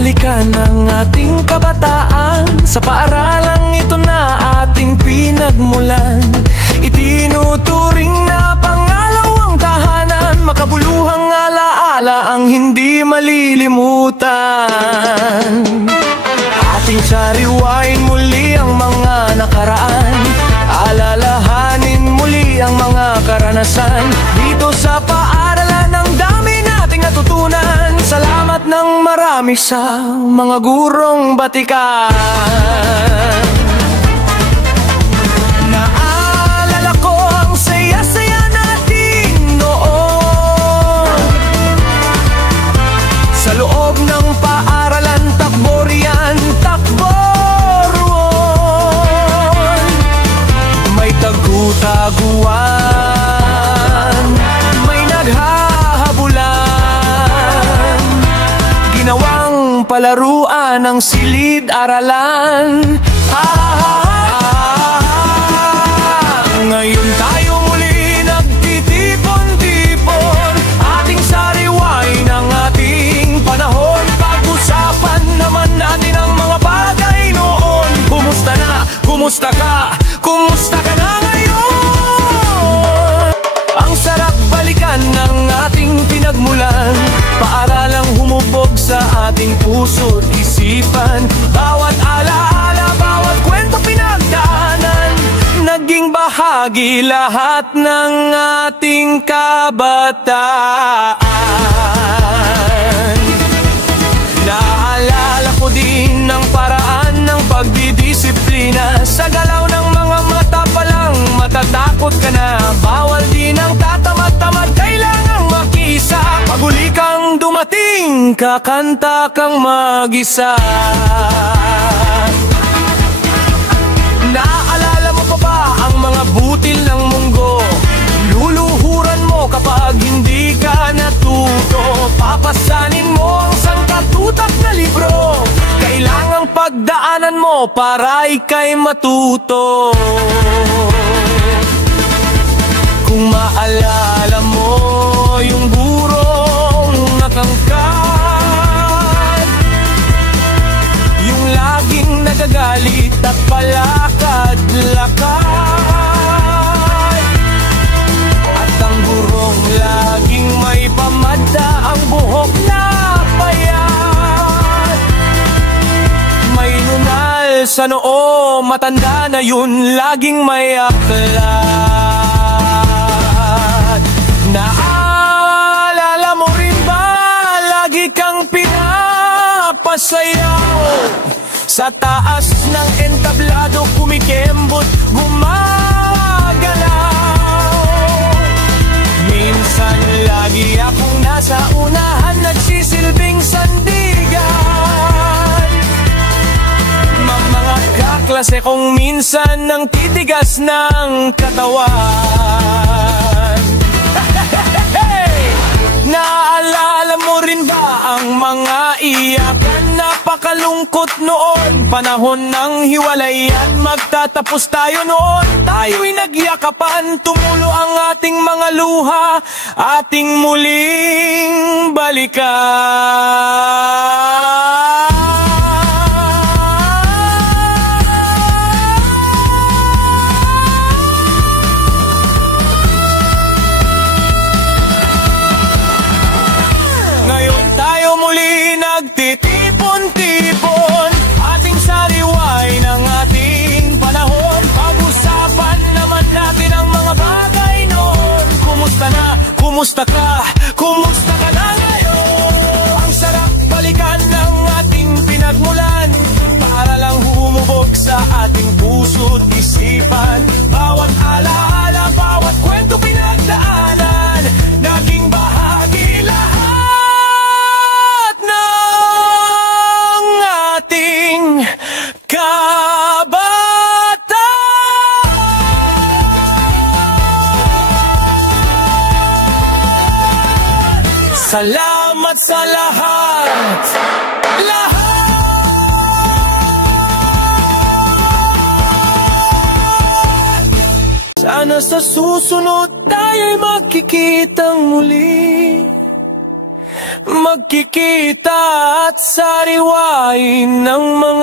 balikan ang ating kabataan. Sa paaralang ito na ating pinagmulan, itinuturing na pangalawang tahanan. Makabuluhang alaala ang hindi malilimutan. Ating sariwain muli ang mga nakaraan, alalahanin muli ang mga karanasan. Dito sa paaralan ang dami nating natutunan. Salamat ng marami sa mga gurong batikan. Naalala ko ang saya-saya natin noon. Sa loob ng paaralan, takbo riyan, takbo roon. May tagu-taguan, may naghahabulan, ginawang palaruan ng silid-aralan. Ngayon tayo muli nagtitipon-tipon, ating sariwain ang ating panahon. Pag-usapan naman natin ang mga bagay noon. Kumusta na? Kumusta ka? Kumusta ka na ngayon? Ang sarap balikan ng ating pinagmulan, paaralang humubog sa ating puso't isipan. Bawat alaala, bawat kwento pinagdaanan, naging bahagi lahat ng ating kabataan. Naalala ko din ang paraan ng pagdidisiplina. Sa galaw ng mga mata palang matatakot ka na. Bawal din ang tatamad-tamad, kailangang makisa. Pag uli kang dumating, kakanta kang mag-isa. Naalala mo pa ba ang mga butil ng munggo? Luluhuran mo kapag hindi ka natuto. Papasanin mo ang sangkatutak na libro. Kailangang pagdaanan mo para ika'y matuto. Kung maalala mo yung burong nakangkad, yung laging nagagalit at palakad-lakad, at ang burong laging may pamada, ang buhok na payat, may nunal sa noo, matanda na yun, laging may aklat. Naalala mo rin ba, lagi kang pinapasayaw? Sa taas ng entablado, kumikembot, gumagalaw. Minsan lagi akong nasa unahan, nagsisilbing sandigan. Mga kaklase kong minsan nang titigas ng katawan. Naalala mo rin ba ang mga iyakan? Napakalungkot noon, panahon ng hiwalayan. Magtatapos tayo noon, tayo'y nagyakapan. Tumulo ang ating mga luha, ating muling balikan. Nagtitipon-tipon, ating sariwain ang ating panahon. Pag-usapan naman natin ang mga bagay noon. Kumusta na? Kumusta ka? Kumusta ka na ngayon? Ang sarap balikan ng ating pinagmulan, para lang humubog sa ating puso't isipan. Bawat alaala, bawat kwento pinagdaanan, naging bahagi lahat kabataan. Salamat sa lahat, lahat. Sana sa susunod tayo'y magkikitang muli. magkikita at sariwain ng mga